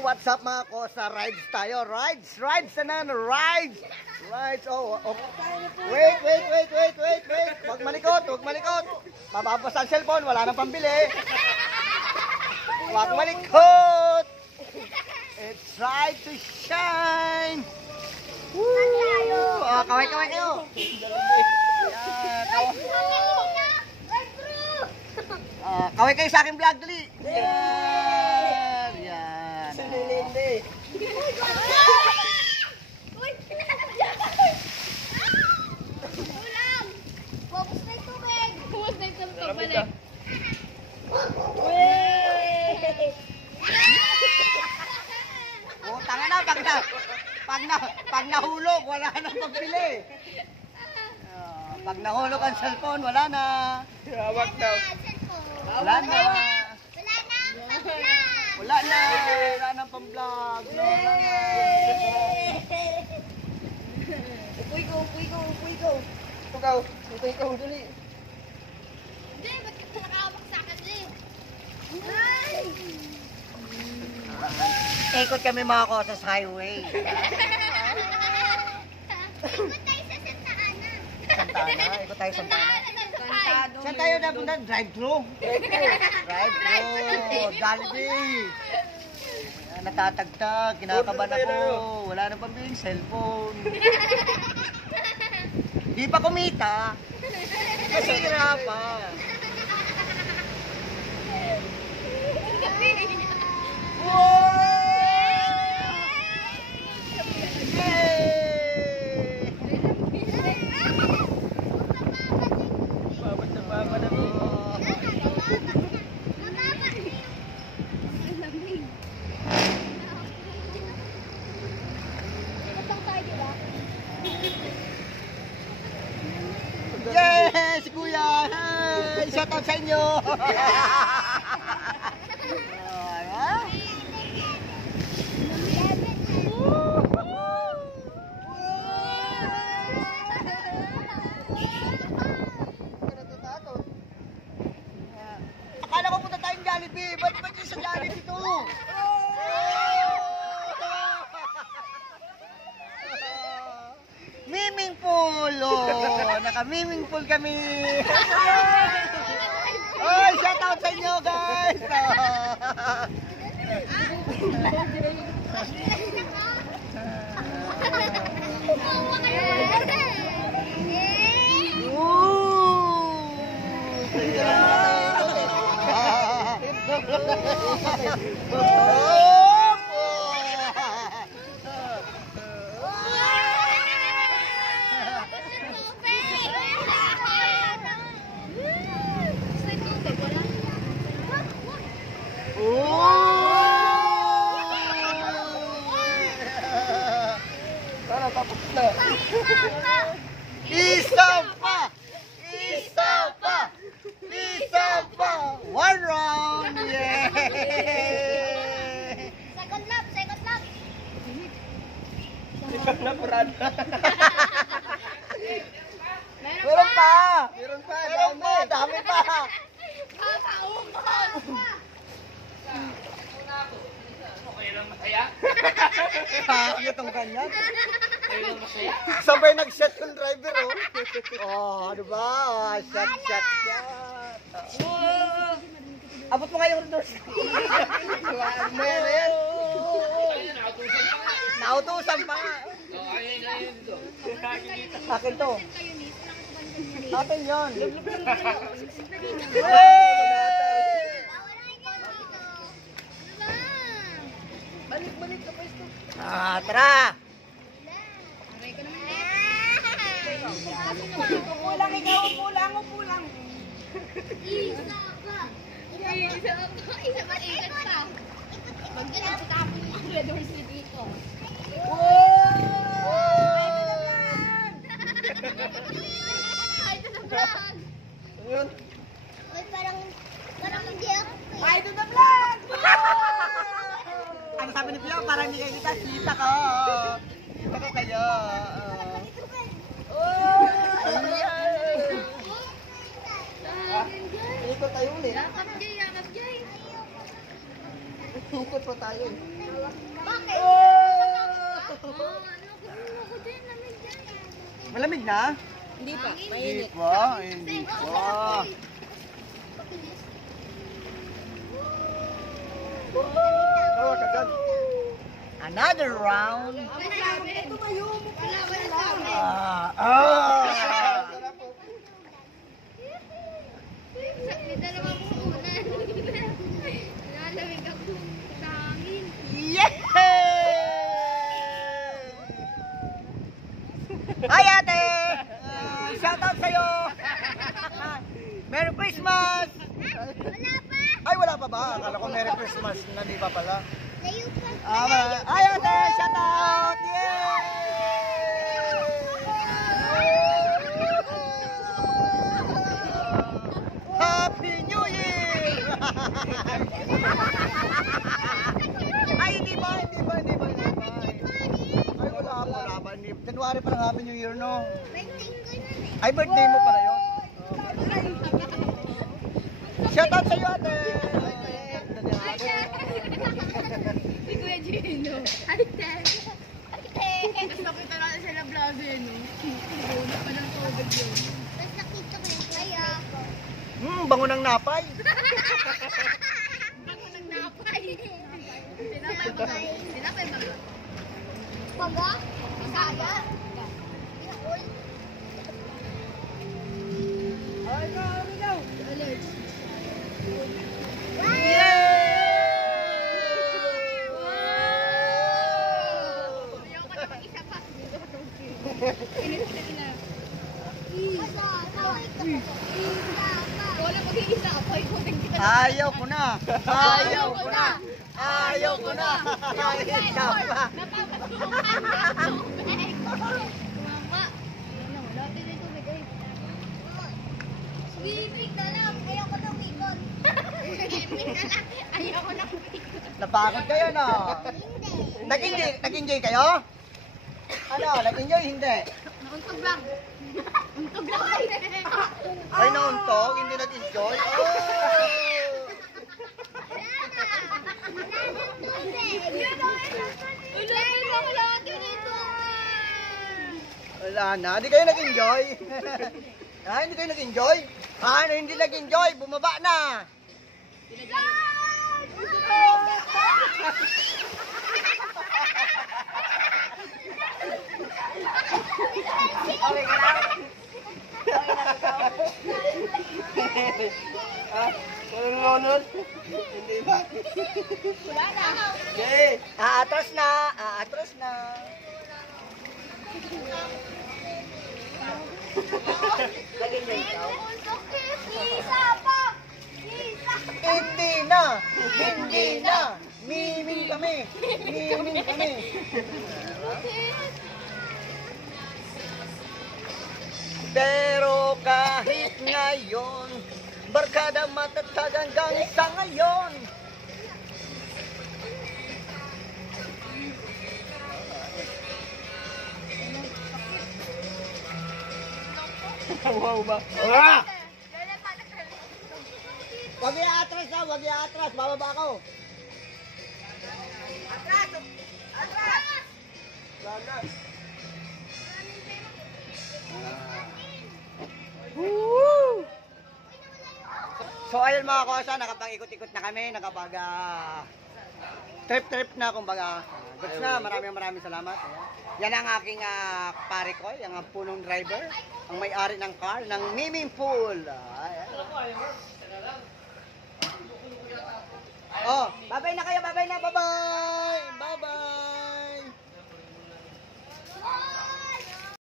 what's up mga kosa? Rides tayo. Rides na rides. Oh. Wait. Huwag malikot. Mababasa ang cellphone, wala nang pambili. Huwag malikot. It's right to shine. Woo! Kaway kayo. Kaway kayo sa aking vlog, dali. Yan. Salilindi. Ulang! Focus na yung tubig! Focus na yung pagbalik. Oh, tanga na, pag nahulog, wala nang pagbili. Pag nahulog ang cellphone, wala na. Hawak daw. Wala na. Wala nang pang-vlog. Upuy ko. Ikaw, dali. Hindi, ba't ka nakahawak sa akin eh? Ikot kami mga kosa sa highway. Ikot tayo sa Santa Ana. Saan tayo napunta? Drive-thru. Jollibee. Natatagtag, kinakabahan ako. Wala na pambiling cellphone. Di pa kumita. Kasi hirapan. Yes, kuya! Hi! Shout out sa inyo! Akala ko punta tayong Jollibee. Ba't yung sa Jollibee ito? Miming pool! Naka-miming pool kami! Oy, shout out sa inyo guys! Isa pa! One round! Yeah! Second lap! Ikaw na purada. Meron pa! Dami pa! Kayo lang masaya? Itong ganyan. Kayo lang masaya? Sabay nag-shot yung driver, oh. Oh, ano ba? Oh, shot. Abot mo kayo yung doors. Meron yan. Ayun, nakatusan pa nga. Nautusan pa. Ayun dito. Akin to. Akin yun. Balik ka pa ito. Tara. Pulang ikaw, pulang. Isa pa, ikot pa. Pag-galing sa tapon yung doors na dito. Ay, ito na vlog. Ayun. Uy, parang hindi ako. Ay, ito na vlog! Ano sabi ni Pio? Parang hindi kayo kita. Kita ko. Kita ko kayo. Ikot tayo ulit. Yakap Jay. Ukot pa tayo. Bakit? Oh! Ano ko din, lamig yan. Malamig na? Hindi pa, Hindi mainit. pa, hindi pa. Oh, kagad. Another round. Tumayo mo pa. Ah! May dalawang unan. Nalamig ako sa hangin. Yay! Hi ate! Shout out sa'yo! Merry Christmas! Wala pa. Ay, wala pa ba? Akala ko Merry Christmas na di pa pala. Layo pa. Hi ate! Shout out! Yay! Happy New Year! Ay, hindi ba? Ay, wala pa. January pa lang Happy New Year, no? Birthday ko nun eh. Ay, birthday mo pala yun. Shout out sa'yo, ate! Si Kuya Gino. Ate. Tapos nakita natin sila vlog yun. Una pa ng COVID yun. Tapos nakita ko yung kaya. Bango ng napay. Bango ng napay. Tinapay ba? Paga? Masaya? Pinakul? Ay, ikaw. Alert. Ayaw ko na mag-isa pa. Init na. Wala mag-iisa ako. Ayaw ko na. Ayaw ko na. Ayaw ko na. Ayaw pa. Mama. Wala din ito bigay. Swimming na lang. Ayaw ko na wikon. Swimming na lang. Ayaw ko na wikon. Napagod kayo, no? Hindi. Nag-enjoy kayo? Ano? Nag-enjoy? Hindi. Nauntog lang. Untog lang. Ay, nauntog? Hindi nag-enjoy? Wala na. Hindi kayo nag-enjoy? Hindi kayo nag-enjoy? Hindi nag-enjoy? Bumaba na. Okay ka lang? Nalulunod? Hindi ba? Wala na. Okay. Aatras na. Aatras na. Isa pa. Isa. Hindi na. Hindi na. Miming kami. Miming kami. Pero kahit ngayon, barkada matatag hanggang sa ngayon. Wow ba? Ah! Wag i-atras na, wag i-atras. Bababa ako. Lagat. Woo! So ayun mga kosa, nakapag-ikot-ikot na kami, trip-trip na kumbaga. Goods na, maraming salamat. Ayan. Yan ang aking pare ko, yung punong driver, ang may-ari ng car, ng Miming Pool. Ayan.